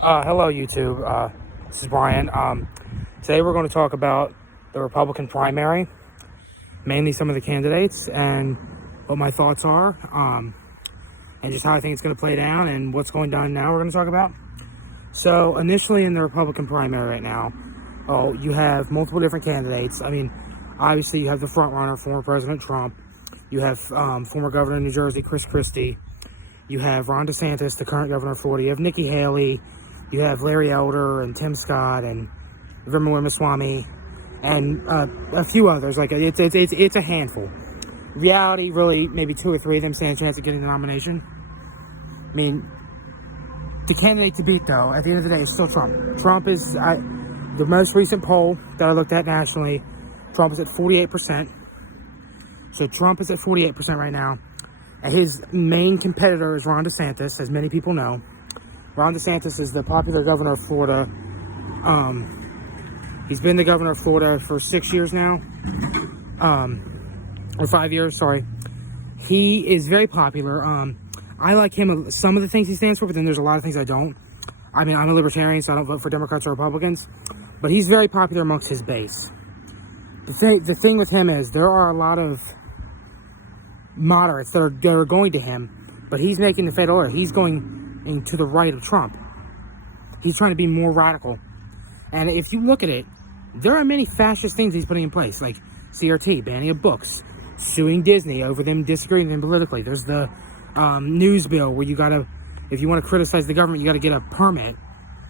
Hello, YouTube. This is Brian. Today we're going to talk about the Republican primary, mainly some of the candidates and what my thoughts are, and just how I think it's going to play down and what's going down now. We're going to talk about. So, initially in the Republican primary right now, you have multiple different candidates. I mean, obviously you have the front runner, former President Trump. You have former Governor of New Jersey, Chris Christie. You have Ron DeSantis, the current governor of Florida. You have Nikki Haley. You have Larry Elder and Tim Scott and Vivek Ramaswamy and a few others. Like it's a handful. Reality, really, maybe two or three of them stand a chance of getting the nomination. I mean, the candidate to beat, though, at the end of the day, is still Trump. Trump is the most recent poll that I looked at nationally. Trump is at 48%. So Trump is at 48% right now. And his main competitor is Ron DeSantis, as many people know. Ron DeSantis is the popular governor of Florida. He's been the governor of Florida for 6 years now. Or 5 years, sorry. He is very popular. I like him, some of the things he stands for, but then there's a lot of things I don't. I mean, I'm a libertarian, so I don't vote for Democrats or Republicans. But he's very popular amongst his base. The thing with him is there are a lot of moderates that are going to him, but he's making the fatal error. He's going to the right of Trump. He's trying to be more radical. And if you look at it, there are many fascist things he's putting in place, like CRT, banning of books, suing Disney over them disagreeing with him politically. There's the news bill where if you want to criticize the government, you got to get a permit.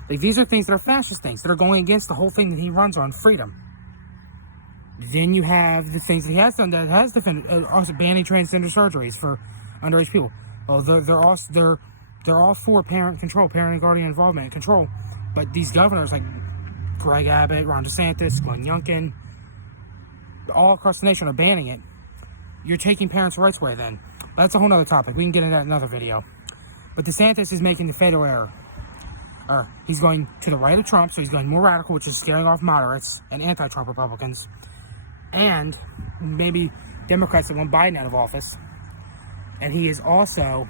Like, these are things that are fascist things that are going against the whole thing that he runs on, freedom. Then you have the things that he has done that has defended, also banning transgender surgeries for underage people. Well, they're all for parent control, parent and guardian involvement and control. But these governors like Greg Abbott, Ron DeSantis, Glenn Youngkin, all across the nation are banning it. You're taking parents' rights away then. But that's a whole other topic. We can get into that in another video. But DeSantis is making the fatal error. He's going to the right of Trump, so he's going more radical, which is scaring off moderates and anti-Trump Republicans. And maybe Democrats that want Biden out of office. And he is also...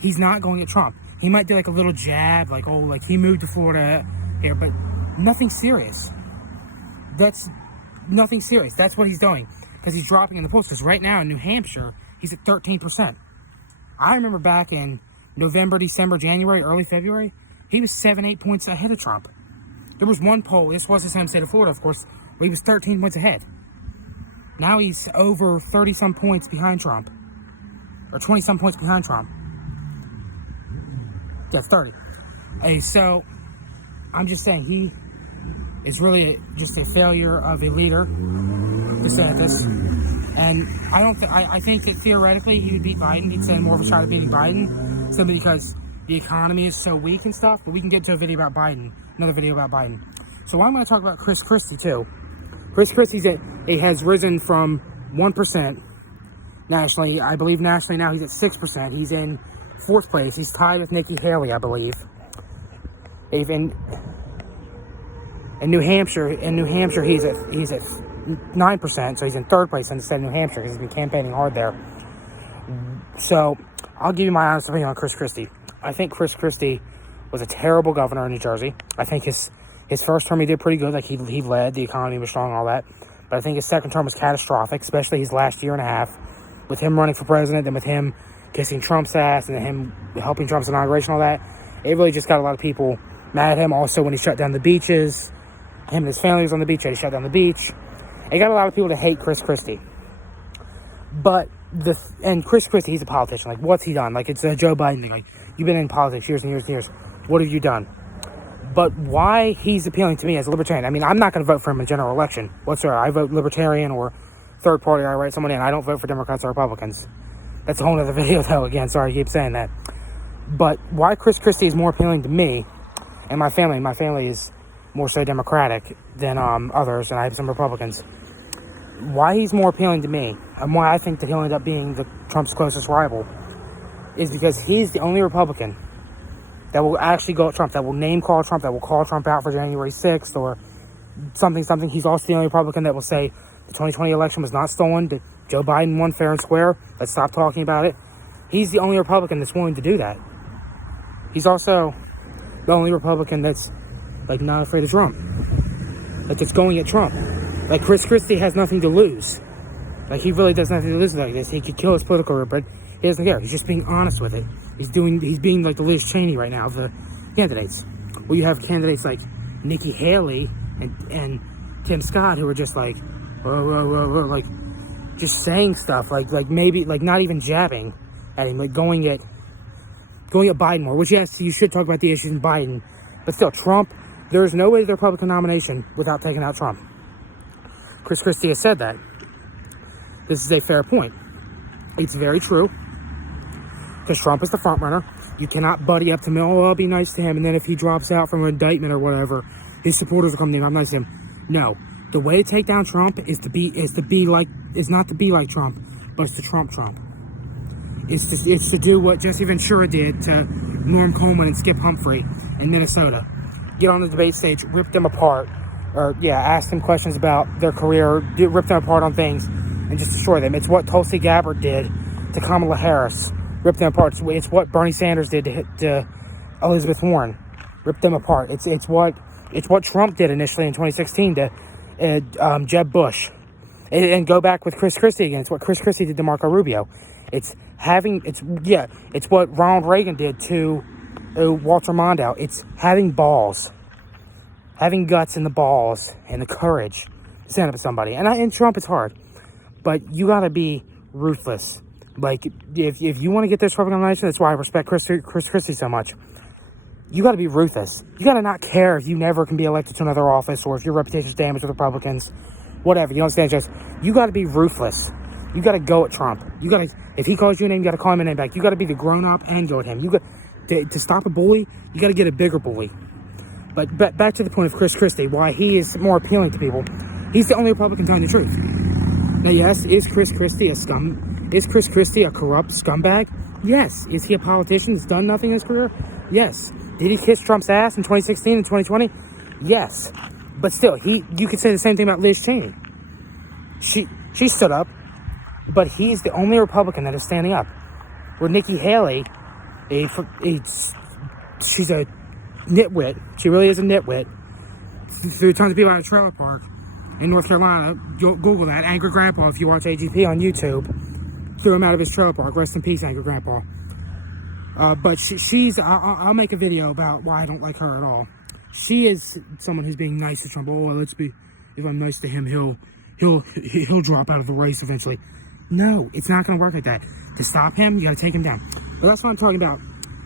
he's not going at Trump. He might do like a little jab, like he moved to Florida here, but nothing serious. That's nothing serious. That's what he's doing, because he's dropping in the polls. Because right now in New Hampshire, he's at 13%. I remember back in November, December, January, early February, he was 7-8 points ahead of Trump. There was one poll, this was his home state of Florida, of course, where he was 13 points ahead. Now he's over 30-some points behind Trump. Or 20-some points behind Trump. Yeah, 30. So, I'm just saying, he is really just a failure of a leader, DeSantis. And I think that theoretically he would beat Biden. He'd stand more of a shot at beating Biden, simply because the economy is so weak and stuff. But we can get to a video about Biden, another video about Biden. So I'm going to talk about Chris Christie too. Chris Christie has risen from 1% nationally. I believe nationally now he's at 6%. He's in 4th place. He's tied with Nikki Haley, I believe. Even in New Hampshire, he's at 9%, so he's in 3rd place instead of New Hampshire because he's been campaigning hard there. So I'll give you my honest opinion on Chris Christie. I think Chris Christie was a terrible governor in New Jersey. I think his first term he did pretty good. Like he led, the economy was strong, all that. But I think his second term was catastrophic, especially his last year and a half, with him running for president, then with him kissing Trump's ass, and then him helping Trump's inauguration, all that. It really just got a lot of people mad at him. Also, when he shut down the beaches, him and his family was on the beach, he shut down the beach. It got a lot of people to hate Chris Christie. But and Chris Christie, he's a politician. Like, what's he done? Like, it's a Joe Biden thing. Like, you've been in politics years and years and years. What have you done? But why he's appealing to me as a libertarian? I mean, I'm not going to vote for him in a general election whatsoever. I vote libertarian or third party. I write someone in. I don't vote for Democrats or Republicans. That's a whole other video, though. Again, sorry I keep saying that. But why Chris Christie is more appealing to me and my family. My family is more so Democratic than others, and I have some Republicans. Why he's more appealing to me, and why I think that he'll end up being Trump's closest rival, is because he's the only Republican that will actually go at Trump, that will name call Trump, that will call Trump out for January 6th or something. He's also the only Republican that will say the 2020 election was not stolen, that Joe Biden won fair and square, let's stop talking about it. He's the only Republican that's willing to do that. he's also the only Republican that's like not afraid of Trump. Like it's going at Trump. Like Chris Christie has nothing to lose. Like he really does nothing to lose like this. He could kill his political career, but he doesn't care. He's just being honest with it. He's being like the Liz Cheney right now of the candidates. Well, you have candidates like Nikki Haley and Tim Scott who are just like, whoa, like just saying stuff like maybe like not even jabbing at him, like going at Biden more. Which yes, you should talk about the issues in Biden, but still, Trump. There's no way to the Republican nomination without taking out Trump. Chris Christie has said that. This is a fair point. It's very true. Because Trump is the front runner. You cannot buddy up to him, oh, I'll be nice to him, and then if he drops out from an indictment or whatever, his supporters will come in, I'm nice to him. No. The way to take down Trump is not to be like Trump, but it's to Trump. It's to do what Jesse Ventura did to Norm Coleman and Skip Humphrey in Minnesota. Get on the debate stage, rip them apart, or ask them questions about their career, rip them apart on things, and just destroy them. It's what Tulsi Gabbard did to Kamala Harris, rip them apart. It's what Bernie Sanders did to Elizabeth Warren, rip them apart. It's what Trump did initially in 2016 to Jeb Bush, and go back with Chris Christie again. It's what Chris Christie did to Marco Rubio. It's what Ronald Reagan did to Walter Mondale. It's having balls, having guts and the balls and the courage to stand up to somebody. And Trump is hard, but you gotta be ruthless. Like if you want to get this Republican nomination, that's why I respect Chris Christie so much. You gotta be ruthless. You gotta not care if you never can be elected to another office or if your reputation is damaged with Republicans, whatever. You don't stand just. You gotta be ruthless. You gotta go at Trump. If he calls you a name, you gotta call him a name back. You gotta be the grown up and go at him. To stop a bully, you got to get a bigger bully. But back to the point of Chris Christie, why he is more appealing to people. He's the only Republican telling the truth. Now, yes, is Chris Christie Is Chris Christie a corrupt scumbag? Yes. Is he a politician that's done nothing in his career? Yes. Did he kiss Trump's ass in 2016 and 2020? Yes. But still, you could say the same thing about Liz Cheney. She stood up, but he's the only Republican that is standing up. Where Nikki Haley, she's a nitwit. She really is a nitwit. Threw tons of people out of a trailer park in North Carolina. Google that. Angry Grandpa, if you watch AGP on YouTube. Threw him out of his trailer park. Rest in peace, Angry Grandpa. But she's... I'll make a video about why I don't like her at all. She is someone who's being nice to Trump. Oh, let's be... If I'm nice to him, he'll drop out of the race eventually. No, it's not going to work like that. To stop him, you got to take him down. But that's what I'm talking about.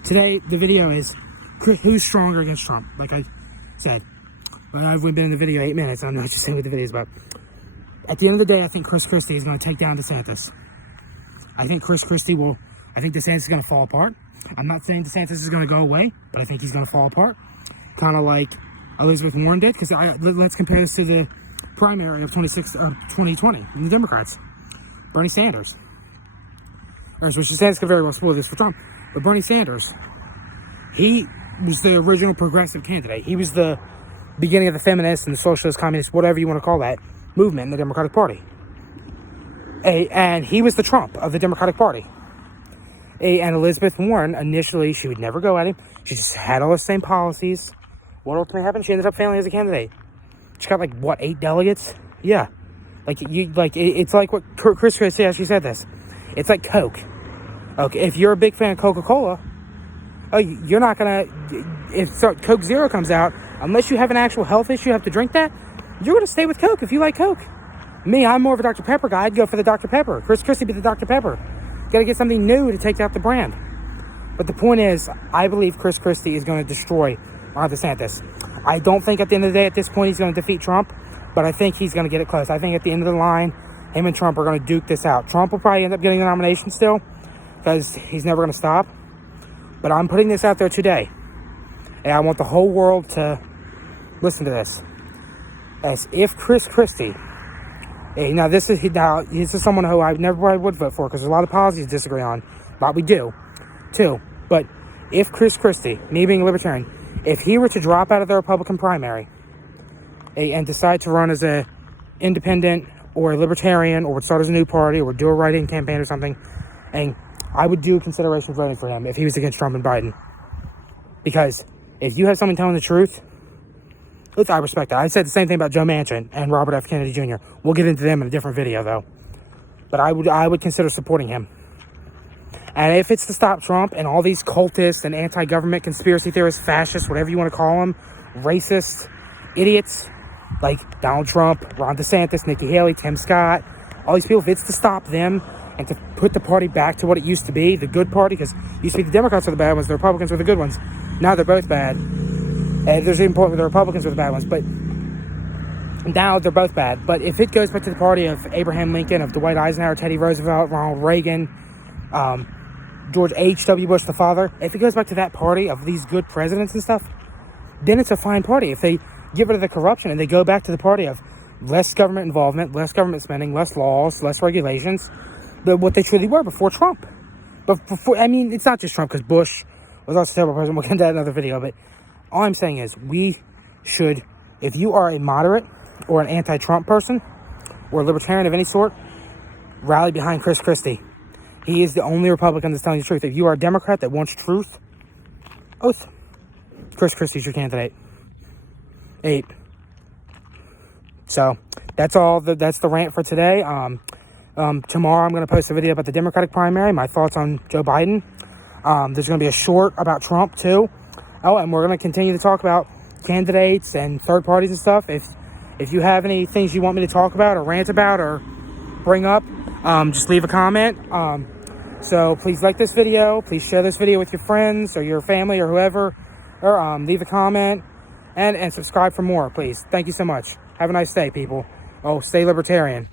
Today, the video is who's stronger against Trump. Like I said, I've been in the video 8 minutes. I don't know what you're saying what the video is about. At the end of the day, I think Chris Christie is going to take down DeSantis. I think DeSantis is going to fall apart. I'm not saying DeSantis is going to go away, but I think he's going to fall apart. Kind of like Elizabeth Warren did. Because let's compare this to the primary of 2020 in the Democrats. Bernie Sanders. Which DeSantis could very well spoil this for Trump. But Bernie Sanders, he was the original progressive candidate. He was the beginning of the feminist and the socialist, communist, whatever you want to call that, movement in the Democratic Party. And he was the Trump of the Democratic Party. And Elizabeth Warren, initially, she would never go at him. She just had all the same policies. What ultimately happened? She ended up failing as a candidate. She got 8 delegates? Yeah. It's like what Chris Christie actually said this. It's like Coke. Okay, if you're a big fan of Coca-Cola, you're not gonna. If Coke Zero comes out, unless you have an actual health issue, you have to drink that. You're gonna stay with Coke if you like Coke. Me, I'm more of a Dr. Pepper guy. I'd go for the Dr. Pepper. Chris Christie be the Dr. Pepper. Got to get something new to take out the brand. But the point is, I believe Chris Christie is going to destroy Ron DeSantis. I don't think at the end of the day, at this point, he's going to defeat Trump, but I think he's going to get it close. I think at the end of the line, him and Trump are going to duke this out. Trump will probably end up getting the nomination still, because he's never going to stop. But I'm putting this out there today, and I want the whole world to listen to this. As if Chris Christie, now this is someone who I never probably would vote for, because there's a lot of policies to disagree on, but we do, too. But if Chris Christie, me being a libertarian, if he were to drop out of the Republican primary and decide to run as a independent or a libertarian, or would start as a new party, or would do a write-in campaign or something, and I would do consideration voting for him if he was against Trump and Biden. Because if you have someone telling the truth, which I respect that. I said the same thing about Joe Manchin and Robert F. Kennedy Jr. We'll get into them in a different video, though. But I would consider supporting him. And if it's to stop Trump and all these cultists and anti-government conspiracy theorists, fascists, whatever you want to call them, racist idiots like Donald Trump, Ron DeSantis, Nikki Haley, Tim Scott, all these people, if it's to stop them and to put the party back to what it used to be, the good party, because it used to be the Democrats were the bad ones, the Republicans were the good ones. Now they're both bad. And there's even point where the Republicans were the bad ones, but now they're both bad. But if it goes back to the party of Abraham Lincoln, of Dwight Eisenhower, Teddy Roosevelt, Ronald Reagan, George H.W. Bush, the father, if it goes back to that party of these good presidents and stuff, then it's a fine party. If they get rid of the corruption and they go back to the party of less government involvement, less government spending, less laws, less regulations, what they truly were before Trump. But before, I mean, it's not just Trump, because Bush was also a terrible president. We'll get into that in another video. But all I'm saying is we should, if you are a moderate or an anti-Trump person or a libertarian of any sort, rally behind Chris Christie. He is the only Republican that's telling the truth. If you are a Democrat that wants truth, oath, Chris Christie's your candidate. 8. So that's all. That's the rant for today. Tomorrow I'm going to post a video about the Democratic primary, my thoughts on Joe Biden. There's going to be a short about Trump too. Oh, and we're going to continue to talk about candidates and third parties and stuff. If you have any things you want me to talk about or rant about or bring up, just leave a comment. So please like this video. Please share this video with your friends or your family or whoever. Or leave a comment and subscribe for more, please. Thank you so much. Have a nice day, people. Oh, stay libertarian.